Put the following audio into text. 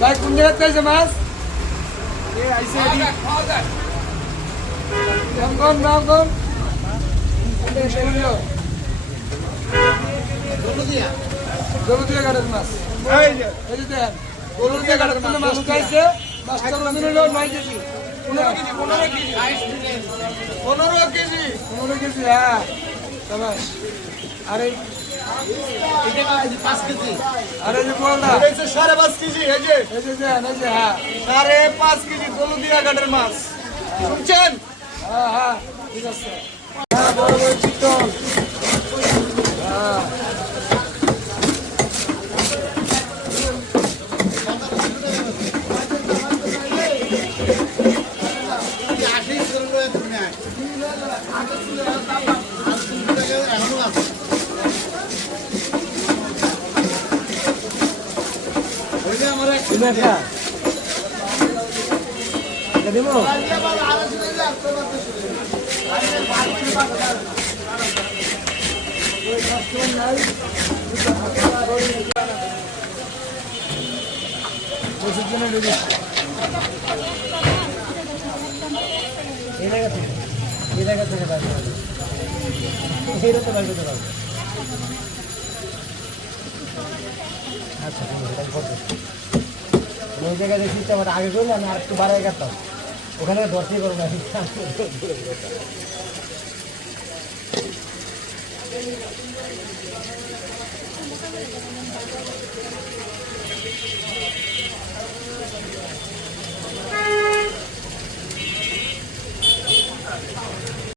ভাই কোন জায়গায় চাইছে মাছ এ আইছে নাম কোন দৌলতিয়া ঘাটের মাছ এই যে দেন দৌলতিয়া ঘাটের মাছ চাইছে মাছটা হলো 9 কেজি 15 কেজি হ্যাঁ শাবাশ আরে আরে যে বলনা 5.5 কেজি এই যে হ্যাঁ 5.5 কেজি দৌলতিয়া ঘাটের মাছ শুনছেন হ্যাঁ ঠিক আছে হ্যাঁ বড় বড় চিতল হ্যাঁ ওই জায়গায় দেখি আমার আগে করলে আমি আর একটু বাড়াই গেতাম ওখানে ধরতে পারবো না